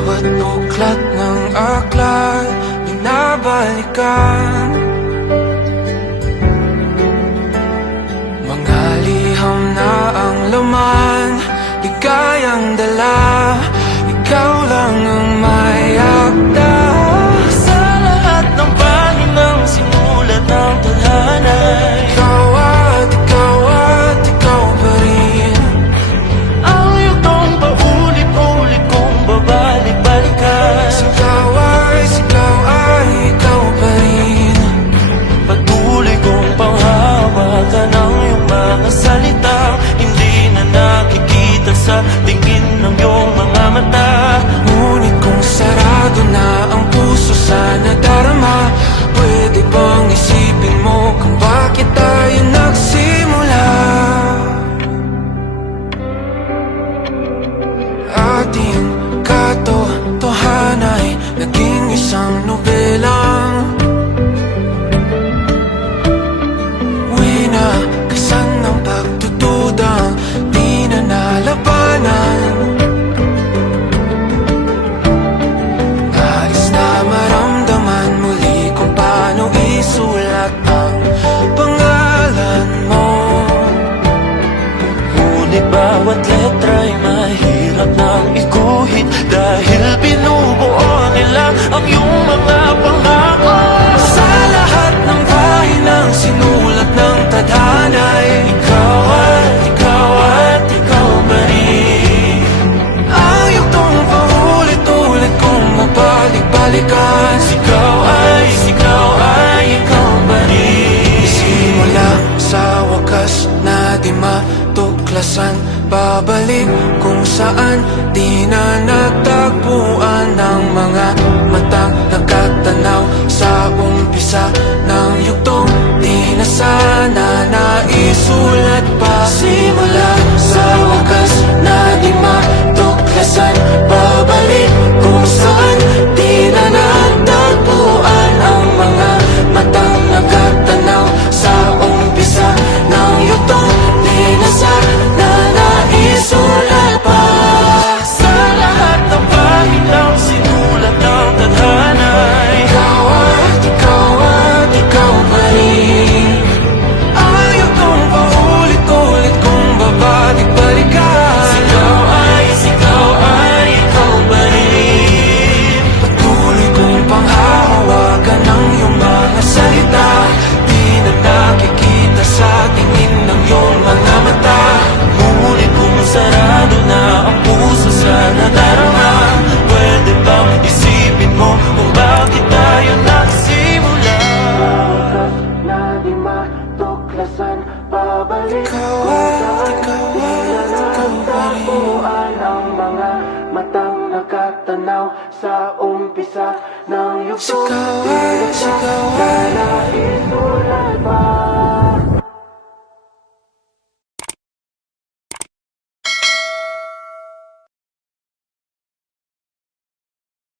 Bawat buklat ng aklat binabalikan, mga liham na ang laman, ligayang dala. Ikaw lang ang may akda sa lahat ng pahinang sinulat ng tadhana. Ikaw at ikaw pa rin. Ang yugtong paulit-ulit kong babalik-balikan. Sigaw ay ikaw pa rin. Patuloy kong panghawakan ang iyong mga salitang hindi na nakikita sa tingin ng iyong mga mata. Ngunit kung sarado na ang puso sa nadarama, pwede bang isipin mo kung bakit tayo nagsimula? Ating katotohanan ay naging isang nobelang winakasan ng pagdududang di na nalabanan. Nais na maramdaman muli kung paano isulat ang pangalan mo. Ngunit bawat letra'y mahirap nang iguhit dahil binubuo nila ang iyong mga pangako. Sa lahat ng pahinang sinulat ng tadhana ay Ikaw ikaw pa rin. ang yugtong paulit-ulit kong mabalik-balikan. Ikaw ay ikaw pa rin. Simula sa wakas na di matuklasan, babalik kung saan di na natagpuan ng mga matang nakatanaw sa umpisa ng yugtong di na sana naisulat pa. Simula sa wakas na di matuklasan, babalik kung saan di na natagpuan ang mga matang nakatanaw sa umpisa ng yugtong di na sana naisulat pa. Sa lahat ng pahinang sinulat ng tadhana. Ikaw at ikaw pa rin. Ang yugtong paulit-ulit kong babalik-balikan. Ikaw ay ikaw pa rin. Patuloy kong panghahawakan ang iyong mga salita, di na nakikita sa tingin ng iyong mga mata. Ngunit kung sarado na ang puso sa nadarama, pwede bang isipin mo kung bakit tayo nagsimula? Na di matuklasan, babalik Ikaw pa rin. Ang mga matang nakatanaw sa umpisa ng yugtong Sigaw ay na naisulat pa.